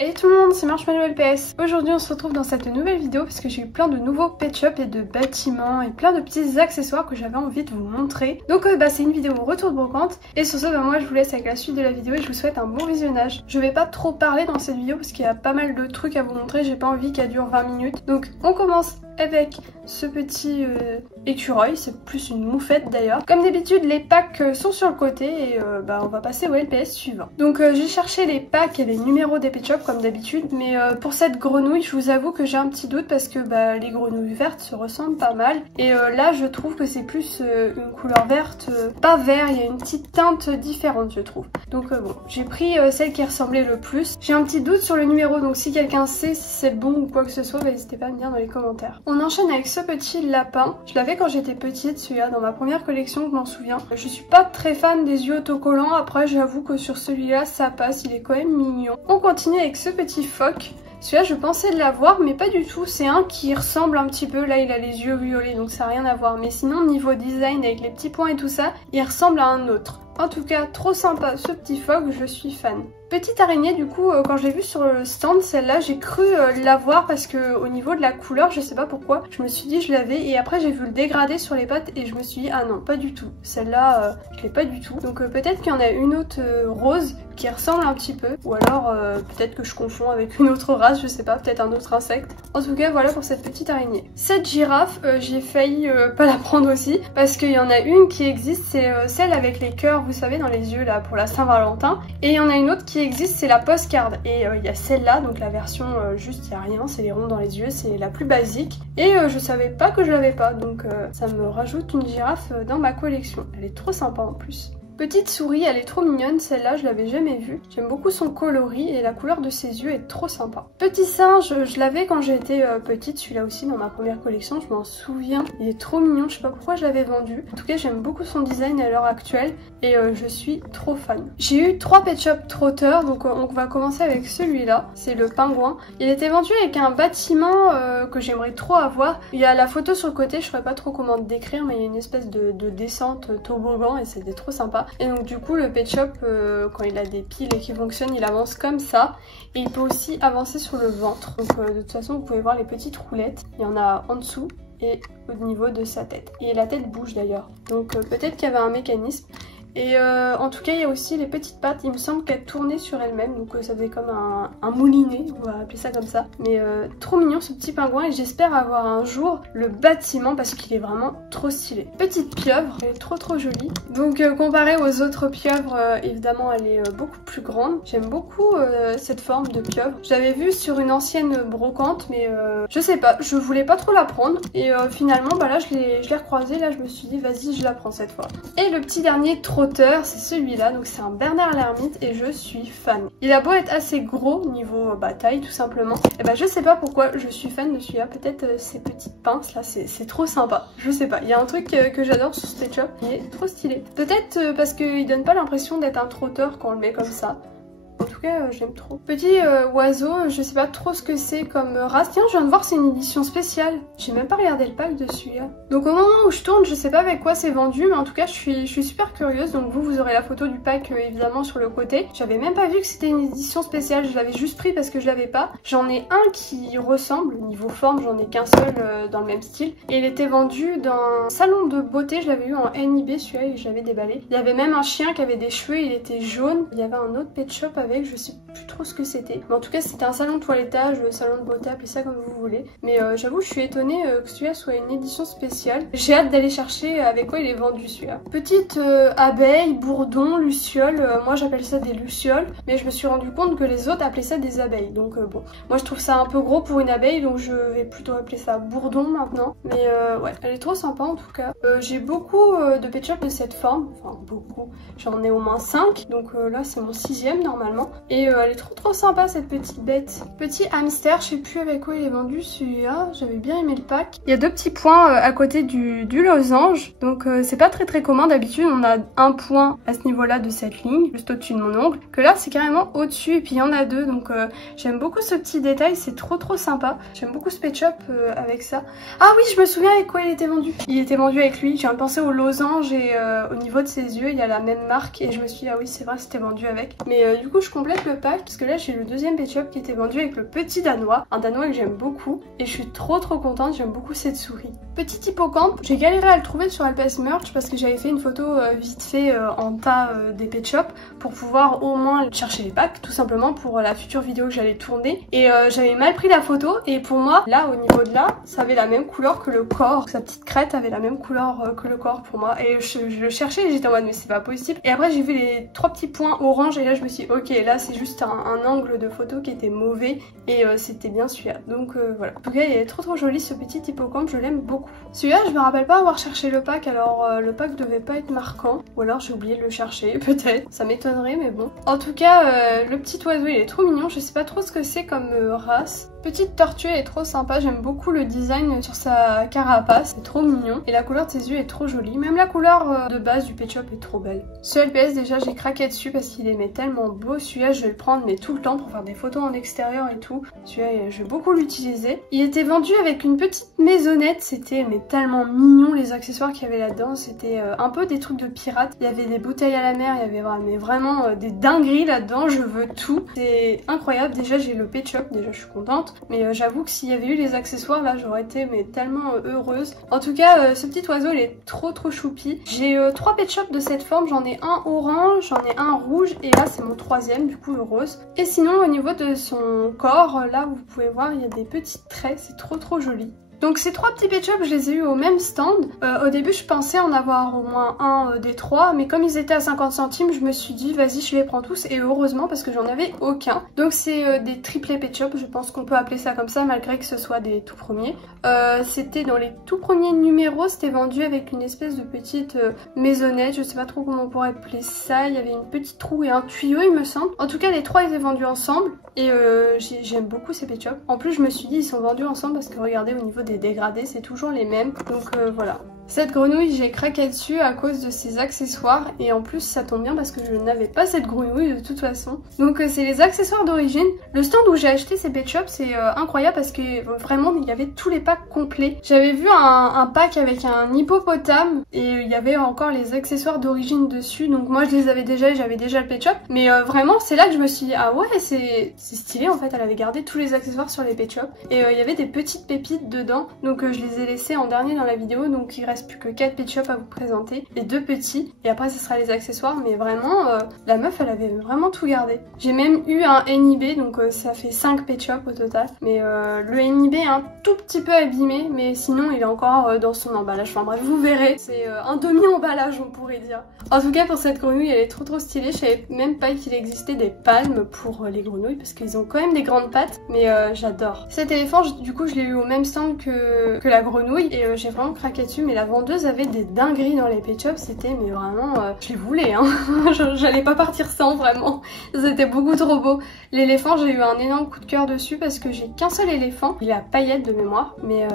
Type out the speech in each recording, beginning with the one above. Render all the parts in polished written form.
Hey tout le monde, c'est Marshmallow LPS. Aujourd'hui on se retrouve dans cette nouvelle vidéo parce que j'ai eu plein de nouveaux pet shops et de bâtiments et plein de petits accessoires que j'avais envie de vous montrer. Donc c'est une vidéo retour de brocante et sur ce moi je vous laisse avec la suite de la vidéo et je vous souhaite un bon visionnage. Je vais pas trop parler dans cette vidéo parce qu'il y a pas mal de trucs à vous montrer, j'ai pas envie qu'elle dure 20 minutes. Donc on commence avec ce petit écureuil, c'est plus une moufette d'ailleurs. Comme d'habitude les packs sont sur le côté et on va passer au LPS suivant. Donc j'ai cherché les packs et les numéros des pet shops comme d'habitude, mais pour cette grenouille je vous avoue que j'ai un petit doute parce que les grenouilles vertes se ressemblent pas mal et là je trouve que c'est plus une couleur verte, pas vert, il y a une petite teinte différente je trouve. Donc j'ai pris celle qui ressemblait le plus. J'ai un petit doute sur le numéro, donc si quelqu'un sait si c'est le bon ou quoi que ce soit, n'hésitez pas à me dire dans les commentaires. On enchaîne avec ce petit lapin. Je l'avais quand j'étais petite, celui-là, dans ma première collection, je m'en souviens. Je suis pas très fan des yeux autocollants, après j'avoue que sur celui-là ça passe, il est quand même mignon. On continue avec ce petit phoque. Celui-là je pensais l'avoir mais pas du tout, c'est un qui ressemble un petit peu, là il a les yeux violets donc ça n'a rien à voir. Mais sinon niveau design avec les petits points et tout ça, il ressemble à un autre. En tout cas, trop sympa ce petit phoque, je suis fan. Petite araignée du coup, quand je l'ai vue sur le stand, celle-là j'ai cru l'avoir parce que au niveau de la couleur, je sais pas pourquoi, je me suis dit je l'avais et après j'ai vu le dégradé sur les pattes et je me suis dit ah non pas du tout, celle-là je l'ai pas du tout. Donc peut-être qu'il y en a une autre rose qui ressemble un petit peu ou alors peut-être que je confonds avec une autre race, je sais pas, peut-être un autre insecte. En tout cas voilà pour cette petite araignée. Cette girafe, j'ai failli pas la prendre aussi parce qu'il y en a une qui existe, c'est celle avec les cœurs, vous savez, dans les yeux là pour la Saint-Valentin, et il y en a une autre qui existe, c'est la postcard et il y a celle-là, donc la version juste il n'y a rien, c'est les ronds dans les yeux, c'est la plus basique et je savais pas que je l'avais pas, donc ça me rajoute une girafe dans ma collection. Elle est trop sympa en plus. Petite souris, elle est trop mignonne, celle-là je l'avais jamais vue. J'aime beaucoup son coloris et la couleur de ses yeux est trop sympa. Petit singe, je l'avais quand j'étais petite, celui-là aussi dans ma première collection, je m'en souviens. Il est trop mignon, je sais pas pourquoi je l'avais vendu. En tout cas j'aime beaucoup son design à l'heure actuelle et je suis trop fan. J'ai eu 3 pet shop trotteurs, donc on va commencer avec celui-là, c'est le pingouin. Il était vendu avec un bâtiment que j'aimerais trop avoir. Il y a la photo sur le côté, je saurais pas trop comment décrire, mais il y a une espèce de descente toboggan et c'était trop sympa. Et donc du coup le pet shop quand il a des piles et qu'il fonctionne, il avance comme ça et il peut aussi avancer sur le ventre. Donc de toute façon vous pouvez voir les petites roulettes, il y en a en dessous et au niveau de sa tête. Et la tête bouge d'ailleurs, donc peut-être qu'il y avait un mécanisme. Et en tout cas il y a aussi les petites pattes, il me semble qu'elles tournaient sur elles-mêmes, donc ça faisait comme un moulinet, on va appeler ça comme ça. Mais trop mignon ce petit pingouin et j'espère avoir un jour le bâtiment parce qu'il est vraiment trop stylé. Petite pieuvre, elle est trop jolie. Donc comparée aux autres pieuvres, évidemment elle est beaucoup plus grande. J'aime beaucoup cette forme de pieuvre. Je l'avais vue sur une ancienne brocante mais je sais pas, je voulais pas trop la prendre. Et finalement là je l'ai recroisée, là je me suis dit vas-y je la prends cette fois. Et le petit dernier c'est celui-là, donc c'est un Bernard l'ermite et je suis fan. Il a beau être assez gros niveau taille tout simplement, et je sais pas pourquoi je suis fan de celui-là, peut-être ces petites pinces là, c'est trop sympa, je sais pas, il y a un truc que j'adore sur ce pet shop, il est trop stylé. Peut-être parce qu'il donne pas l'impression d'être un trotteur quand on le met comme ça. En tout cas, j'aime trop. Petit oiseau, je sais pas trop ce que c'est comme race. Tiens, je viens de voir, c'est une édition spéciale. J'ai même pas regardé le pack de celui-là. Donc au moment où je tourne, je sais pas avec quoi c'est vendu, mais en tout cas, je suis super curieuse. Donc vous aurez la photo du pack évidemment sur le côté. J'avais même pas vu que c'était une édition spéciale. Je l'avais juste pris parce que je l'avais pas. J'en ai un qui ressemble. Niveau forme, j'en ai qu'un seul dans le même style. Et il était vendu dans un salon de beauté. Je l'avais eu en NIB celui-là et je l'avais déballé. Il y avait même un chien qui avait des cheveux, il était jaune. Il y avait un autre pet shop avec, je sais plus trop ce que c'était, mais en tout cas c'était un salon de toilettage, salon de beauté, appelez ça comme vous voulez, mais j'avoue je suis étonnée que celui-là soit une édition spéciale. J'ai hâte d'aller chercher avec quoi il est vendu celui-là. Petite abeille, bourdon, luciole, moi j'appelle ça des lucioles, mais je me suis rendu compte que les autres appelaient ça des abeilles, donc bon, moi je trouve ça un peu gros pour une abeille, donc je vais plutôt appeler ça bourdon maintenant, mais ouais, elle est trop sympa en tout cas. J'ai beaucoup de pet shop de cette forme, enfin beaucoup, j'en ai au moins 5, donc là c'est mon 6e normalement. Et elle est trop sympa cette petite bête. Petit hamster, je sais plus avec quoi il est vendu celui-là, j'avais bien aimé le pack. Il y a 2 petits points à côté du losange, donc c'est pas très commun. D'habitude on a un point à ce niveau-là de cette ligne, juste au-dessus de mon ongle, que là c'est carrément au-dessus et puis il y en a 2, donc j'aime beaucoup ce petit détail, c'est trop sympa. J'aime beaucoup ce pet shop avec ça. Ah oui, je me souviens avec quoi il était vendu. Il était vendu avec lui, j'ai pensé au losange et au niveau de ses yeux il y a la même marque et je me suis dit ah oui c'est vrai c'était vendu avec. Mais du coup je complète le pack parce que là j'ai le deuxième Pet Shop qui était vendu avec le petit danois, un danois que j'aime beaucoup et je suis trop contente, j'aime beaucoup cette souris. Petit hippocampe, j'ai galéré à le trouver sur LPS Merch parce que j'avais fait une photo vite fait en tas des Pet Shop pour pouvoir au moins chercher les packs, tout simplement pour la future vidéo que j'allais tourner. Et j'avais mal pris la photo et pour moi, là au niveau de là, ça avait la même couleur que le corps. Sa petite crête avait la même couleur que le corps pour moi. Et je le cherchais et j'étais en mode mais c'est pas possible. Et après j'ai vu les 3 petits points orange et là je me suis dit ok, là c'est juste un angle de photo qui était mauvais et c'était bien celui-là. Donc voilà. En tout cas il est trop joli ce petit hippocampe, je l'aime beaucoup. Celui-là je me rappelle pas avoir cherché le pack, alors le pack devait pas être marquant ou alors j'ai oublié de le chercher peut-être, ça m'étonnerait mais bon. En tout cas le petit oiseau il est trop mignon, je sais pas trop ce que c'est comme race. Petite tortue, elle est trop sympa, j'aime beaucoup le design sur sa carapace, c'est trop mignon et la couleur de ses yeux est trop jolie, même la couleur de base du Pet Shop est trop belle. Ce LPS déjà j'ai craqué dessus parce qu'il est tellement beau, celui-là je vais le prendre mais tout le temps pour faire des photos en extérieur et tout, celui-là je vais beaucoup l'utiliser. Il était vendu avec une petite maisonnette, c'était mais tellement mignon les accessoires qu'il y avait là-dedans, c'était un peu des trucs de pirates, il y avait des bouteilles à la mer, il y avait mais vraiment des dingueries là-dedans, je veux tout, c'est incroyable. Déjà j'ai le Pet Shop, déjà je suis contente. Mais j'avoue que s'il y avait eu les accessoires là j'aurais été mais tellement heureuse. En tout cas ce petit oiseau il est trop choupi. J'ai 3 Pet Shop de cette forme, j'en ai un orange, j'en ai un rouge et là c'est mon troisième du coup le rose. Et sinon au niveau de son corps là vous pouvez voir il y a des petits traits, c'est trop joli. Donc ces 3 petits Pet Shop, je les ai eu au même stand. Au début, je pensais en avoir au moins un des 3, mais comme ils étaient à 50 centimes, je me suis dit, vas-y, je les prends tous, et heureusement, parce que j'en avais aucun. Donc c'est des triplés Pet Shop, je pense qu'on peut appeler ça comme ça, malgré que ce soit des tout premiers. C'était dans les tout premiers numéros, c'était vendu avec une espèce de petite maisonnette, je sais pas trop comment on pourrait appeler ça, il y avait une petite roue et un tuyau, il me semble. En tout cas, les 3 étaient vendus ensemble, et j'aime beaucoup ces Pet Shop. En plus, je me suis dit, ils sont vendus ensemble, parce que regardez, au niveau des dégradés, c'est toujours les mêmes, donc voilà. Cette grenouille, j'ai craqué dessus à cause de ses accessoires et en plus ça tombe bien parce que je n'avais pas cette grenouille de toute façon. Donc c'est les accessoires d'origine. Le stand où j'ai acheté ces Pet Shop, c'est incroyable parce que vraiment il y avait tous les packs complets. J'avais vu un pack avec un hippopotame et il y avait encore les accessoires d'origine dessus. Donc moi je les avais déjà et j'avais déjà le Pet Shop. Mais vraiment c'est là que je me suis dit ah ouais c'est stylé en fait, elle avait gardé tous les accessoires sur les Pet Shop. Et il y avait des petites pépites dedans. Donc je les ai laissés en dernier dans la vidéo. Donc il reste plus que 4 Pet Shop à vous présenter, les 2 petits et après ce sera les accessoires, mais vraiment la meuf elle avait vraiment tout gardé. J'ai même eu un NIB, donc ça fait 5 Pet Shop au total, mais le NIB est un tout petit peu abîmé, mais sinon il est encore dans son emballage, enfin bref vous verrez, c'est un demi-emballage on pourrait dire. En tout cas pour cette grenouille elle est trop stylée, je savais même pas qu'il existait des palmes pour les grenouilles parce qu'ils ont quand même des grandes pattes, mais j'adore. Cet éléphant du coup je l'ai eu au même stand que la grenouille et j'ai vraiment craqué dessus, mais la vendeuse avait des dingueries dans les Pet Shop, c'était mais vraiment je les voulais hein. J'allais pas partir sans vraiment, c'était beaucoup trop beau. L'éléphant j'ai eu un énorme coup de cœur dessus parce que j'ai qu'un seul éléphant, il a paillettes de mémoire, mais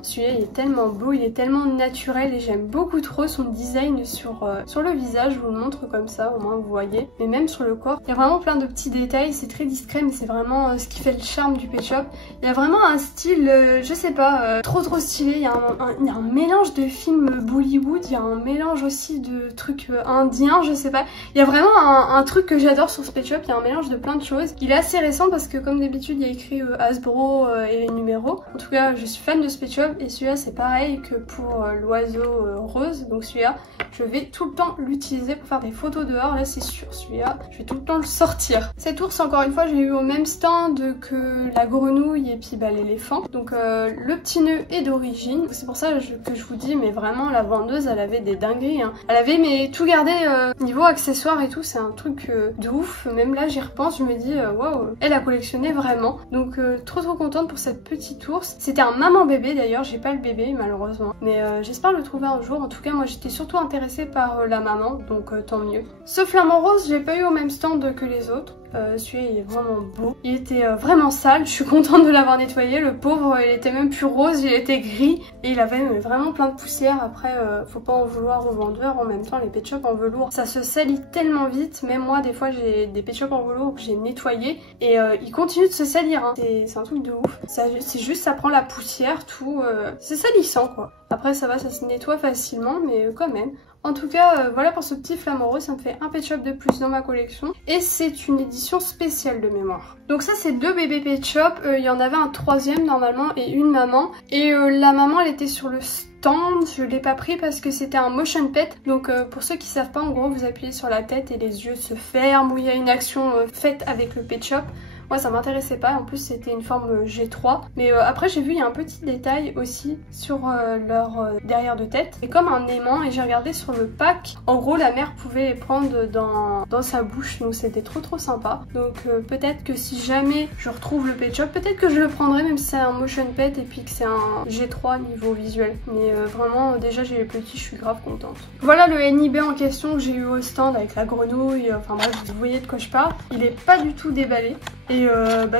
celui-là il est tellement beau, il est tellement naturel et j'aime beaucoup trop son design sur le visage, je vous le montre comme ça au moins vous voyez, mais même sur le corps il y a vraiment plein de petits détails, c'est très discret mais c'est vraiment ce qui fait le charme du Pet Shop. Il y a vraiment un style je sais pas trop stylé, il y a un mélange de films Bollywood, il y a un mélange aussi de trucs indiens, je sais pas. Il y a vraiment un truc que j'adore sur ce Pet Shop, il y a un mélange de plein de choses. Il est assez récent parce que comme d'habitude il y a écrit Hasbro et les numéros. En tout cas je suis fan de ce Pet Shop et celui-là c'est pareil que pour l'oiseau rose, donc celui-là je vais tout le temps l'utiliser pour faire des photos dehors, là c'est sûr, celui-là je vais tout le temps le sortir. Cet ours encore une fois j'ai eu au même stand que la grenouille et puis bah, l'éléphant, donc le petit nœud est d'origine, c'est pour ça que je vous dis mais vraiment la vendeuse elle avait des dingueries hein. Elle avait mais tout gardé niveau accessoires et tout, c'est un truc de ouf, même là j'y repense, je me dis waouh, elle a collectionné vraiment, donc trop contente pour cette petite ours. C'était un maman bébé d'ailleurs, j'ai pas le bébé malheureusement, mais j'espère le trouver un jour. En tout cas moi j'étais surtout intéressée par la maman, donc tant mieux. Ce flamant rose j'ai pas eu au même stand que les autres. Celui-là il est vraiment beau, il était vraiment sale, je suis contente de l'avoir nettoyé, le pauvre il était même plus rose, il était gris et il avait vraiment plein de poussière. Après faut pas en vouloir aux vendeurs, en même temps les Pet Shop en velours ça se salit tellement vite, même moi des fois j'ai des Pet Shop en velours que j'ai nettoyé et ils continuent de se salir hein. C'est un truc de ouf, c'est juste ça prend la poussière tout, c'est salissant quoi. Après ça va, ça se nettoie facilement mais quand même. En tout cas, voilà pour ce petit flamant rose, ça me fait un Pet Shop de plus dans ma collection. Et c'est une édition spéciale de mémoire. Donc ça c'est 2 bébés Pet Shop, il y en avait un 3e normalement et une maman. Et la maman elle était sur le stand, je l'ai pas pris parce que c'était un motion pet. Donc pour ceux qui savent pas, en gros vous appuyez sur la tête et les yeux se ferment ou il y a une action faite avec le Pet Shop. Moi ça m'intéressait pas, en plus c'était une forme G3. Mais après j'ai vu il y a un petit détail aussi sur leur derrière de tête. C'est comme un aimant et j'ai regardé sur le pack. En gros la mère pouvait les prendre dans sa bouche, donc c'était trop sympa. Donc peut-être que si jamais je retrouve le Pet Shop, peut-être que je le prendrai même si c'est un motion pet et puis que c'est un G3 niveau visuel. Mais vraiment déjà j'ai les petits, je suis grave contente. Voilà le NIB en question que j'ai eu au stand avec la grenouille, enfin bref vous voyez de quoi je parle. Il est pas du tout déballé. Et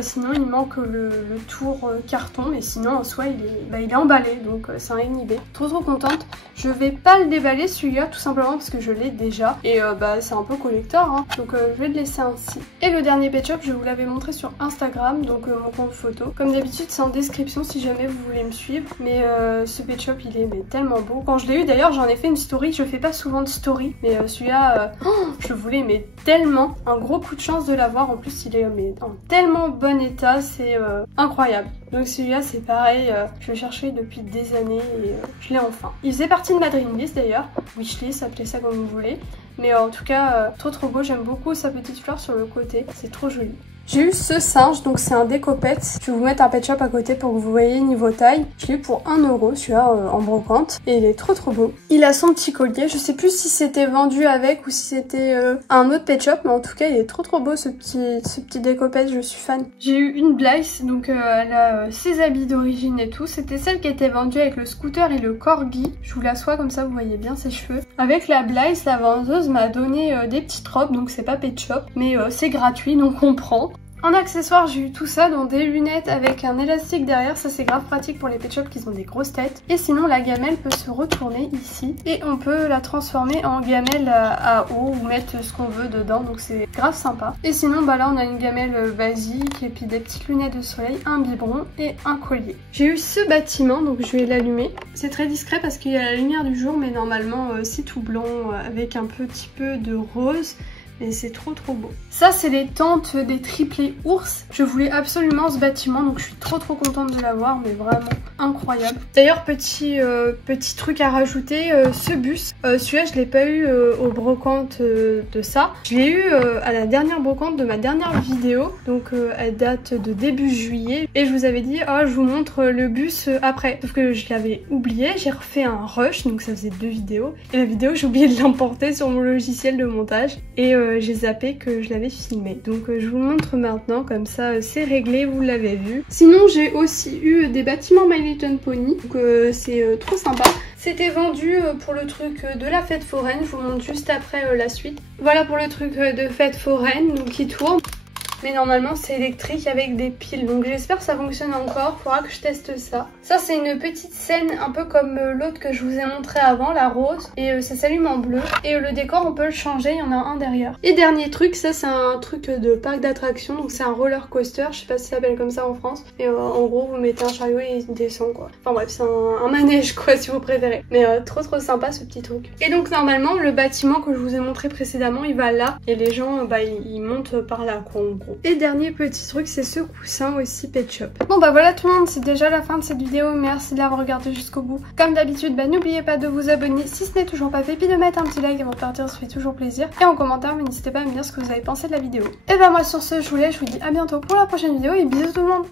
sinon il manque le tour carton, mais sinon en soi il est emballé, donc c'est un NIB. Trop contente. Je vais pas le déballer celui-là tout simplement parce que je l'ai déjà. Et c'est un peu collector, hein, donc je vais le laisser ainsi. Et le dernier Pet Shop, je vous l'avais montré sur Instagram, donc mon compte photo. Comme d'habitude c'est en description si jamais vous voulez me suivre. Mais ce Pet Shop il est tellement beau. Quand je l'ai eu d'ailleurs j'en ai fait une story, je fais pas souvent de story. Mais celui-là, je voulais tellement. Un gros coup de chance de l'avoir, en plus il est en tellement bon état, c'est incroyable. Donc celui-là c'est pareil, je le cherchais depuis des années et je l'ai enfin. Il faisait partie de ma dreamlist d'ailleurs, wishlist, appelez ça comme vous voulez. Mais en tout cas, trop beau, j'aime beaucoup sa petite fleur sur le côté, c'est trop joli. J'ai eu ce singe, donc c'est un déco-pet. Je vais vous mettre un Pet Shop à côté pour que vous voyez niveau taille. Je l'ai eu pour 1 € celui-là en brocante. Et il est trop beau. Il a son petit collier. Je sais plus si c'était vendu avec ou si c'était un autre Pet Shop. Mais en tout cas, il est trop beau ce petit déco-pet. Je suis fan. J'ai eu une Blythe, donc elle a ses habits d'origine et tout. C'était celle qui était vendue avec le scooter et le corgi. Je vous l'assois comme ça, vous voyez bien ses cheveux. Avec la Blythe, la vendeuse m'a donné des petites robes. Donc c'est pas Pet Shop, mais c'est gratuit, donc on prend. En accessoire, j'ai eu tout ça, dont des lunettes avec un élastique derrière, ça c'est grave pratique pour les Pet Shop qui ont des grosses têtes. Et sinon la gamelle peut se retourner ici et on peut la transformer en gamelle à eau ou mettre ce qu'on veut dedans, donc c'est grave sympa. Et sinon là on a une gamelle basique et puis des petites lunettes de soleil, un biberon et un collier. J'ai eu ce bâtiment, donc je vais l'allumer. C'est très discret parce qu'il y a la lumière du jour, mais normalement c'est tout blanc avec un petit peu de rose. Et c'est trop beau. Ça c'est les tentes des triplés ours. Je voulais absolument ce bâtiment, donc je suis trop contente de l'avoir, mais vraiment incroyable. D'ailleurs petit truc à rajouter, ce bus, celui-là je l'ai pas eu aux brocantes de ça. Je l'ai eu à la dernière brocante de ma dernière vidéo, donc elle date de début juillet. Et je vous avais dit, je vous montre le bus après. Sauf que je l'avais oublié, j'ai refait un rush, donc ça faisait 2 vidéos. Et la vidéo j'ai oublié de l'emporter sur mon logiciel de montage. Et j'ai zappé que je l'avais filmé. Donc je vous le montre maintenant, comme ça c'est réglé, vous l'avez vu. Sinon j'ai aussi eu des bâtiments My Little Pony, donc c'est trop sympa. C'était vendu pour le truc de la fête foraine, je vous montre juste après la suite. Voilà pour le truc de fête foraine, donc qui tourne. Mais normalement c'est électrique avec des piles, donc j'espère que ça fonctionne encore, faudra que je teste ça. Ça c'est une petite scène un peu comme l'autre que je vous ai montré avant, la rose, et ça s'allume en bleu. Et le décor on peut le changer, il y en a un derrière. Et dernier truc, ça c'est un truc de parc d'attractions, donc c'est un roller coaster, je sais pas si ça s'appelle comme ça en France. Et en gros vous mettez un chariot et il descend quoi. Enfin bref, c'est un manège quoi si vous préférez. Mais trop sympa ce petit truc. Et donc normalement le bâtiment que je vous ai montré précédemment il va là, et les gens ils montent par là quoi en gros. Et dernier petit truc, c'est ce coussin aussi Pet Shop. Bon voilà tout le monde, c'est déjà la fin de cette vidéo, merci de l'avoir regardé jusqu'au bout. Comme d'habitude, n'oubliez pas de vous abonner si ce n'est toujours pas fait, puis de mettre un petit like avant de partir, ça fait toujours plaisir. Et en commentaire, n'hésitez pas à me dire ce que vous avez pensé de la vidéo. Et moi sur ce, je vous laisse, je vous dis à bientôt pour la prochaine vidéo et bisous tout le monde.